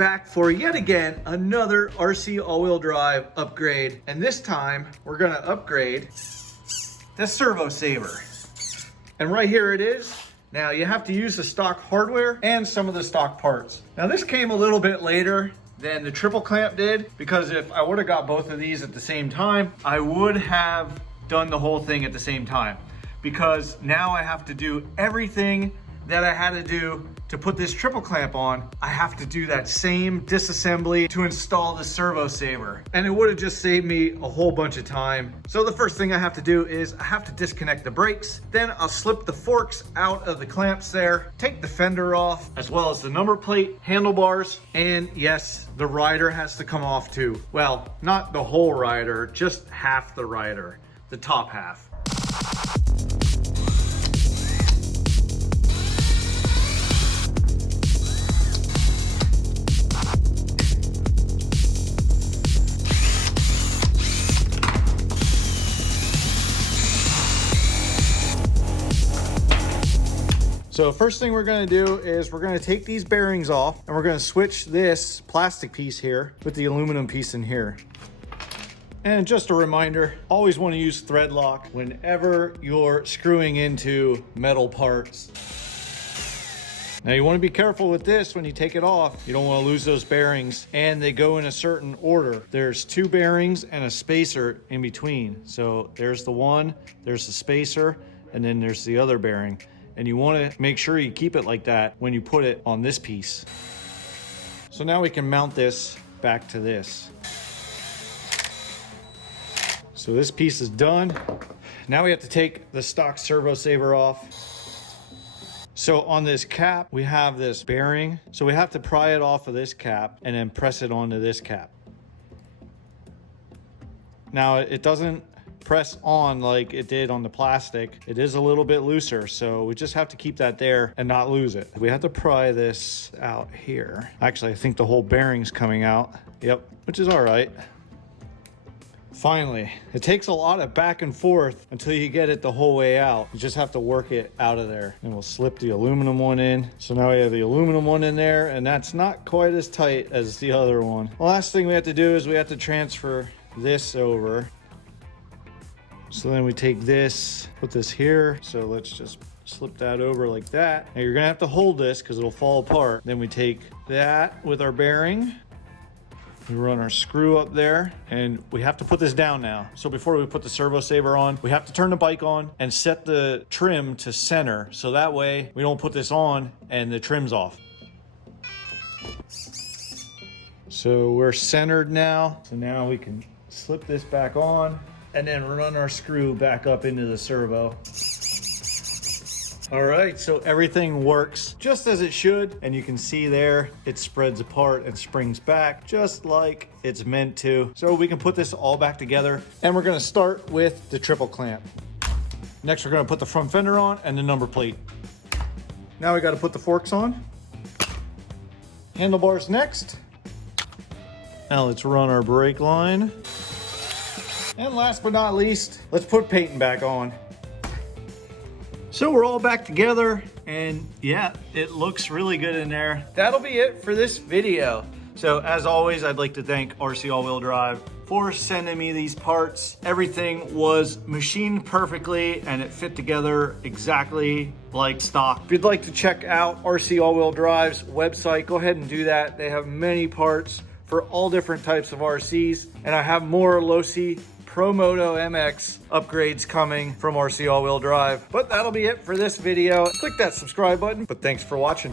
back for yet again another RC all-wheel drive upgrade, and this time we're gonna upgrade the Servo Saver. And right here it is. Now you have to use the stock hardware and some of the stock parts. Now this came a little bit later than the triple clamp did, because if I would have got both of these at the same time, I would have done the whole thing at the same time, because now I have to do everything that I had to do to put this triple clamp on. I have to do that same disassembly to install the Servo Saver, and it would have just saved me a whole bunch of time. So the first thing I have to do is I have to disconnect the brakes, then I'll slip the forks out of the clamps there, take the fender off, as well as the number plate, handlebars, and yes, the rider has to come off too. Well, not the whole rider, just half the rider, the top half. So first thing we're gonna do is we're gonna take these bearings off, and we're gonna switch this plastic piece here with the aluminum piece in here. And just a reminder, always wanna use thread lock whenever you're screwing into metal parts. Now you wanna be careful with this when you take it off. You don't wanna lose those bearings, and they go in a certain order. There's 2 bearings and a spacer in between. So there's the one, there's the spacer, and then there's the other bearing. And you want to make sure you keep it like that when you put it on this piece. So now we can mount this back to this. So this piece is done. Now we have to take the stock Servo Saver off. So on this cap, we have this bearing. So we have to pry it off of this cap and then press it onto this cap. Now it doesn't press on like it did on the plastic. It is a little bit looser, so we just have to keep that there and not lose it. We have to pry this out here. Actually, I think the whole bearing's coming out. Yep, which is all right. Finally, it takes a lot of back and forth until you get it the whole way out. You just have to work it out of there. And we'll slip the aluminum one in. So now we have the aluminum one in there, and that's not quite as tight as the other one. The last thing we have to do is we have to transfer this over. So then we take this, put this here. So let's just slip that over like that. Now you're gonna have to hold this because it'll fall apart. Then we take that with our bearing. We run our screw up there, and we have to put this down now. So before we put the Servo Saver on, we have to turn the bike on and set the trim to center. So that way we don't put this on and the trim's off. So we're centered now. So now we can slip this back on and then run our screw back up into the servo. All right, so everything works just as it should. And you can see there, it spreads apart and springs back just like it's meant to. So we can put this all back together, and we're gonna start with the triple clamp. Next, we're gonna put the front fender on and the number plate. Now we gotta put the forks on. Handlebars next. Now let's run our brake line. And last but not least, let's put painting back on. So we're all back together, and yeah, it looks really good in there. That'll be it for this video. So as always, I'd like to thank RC All-Wheel Drive for sending me these parts. Everything was machined perfectly, and it fit together exactly like stock. If you'd like to check out RC All-Wheel Drive's website, go ahead and do that. They have many parts for all different types of RCs, and I have more Losi ProMoto MX upgrades coming from RC All-Wheel Drive. But that'll be it for this video. Click that subscribe button, but thanks for watching.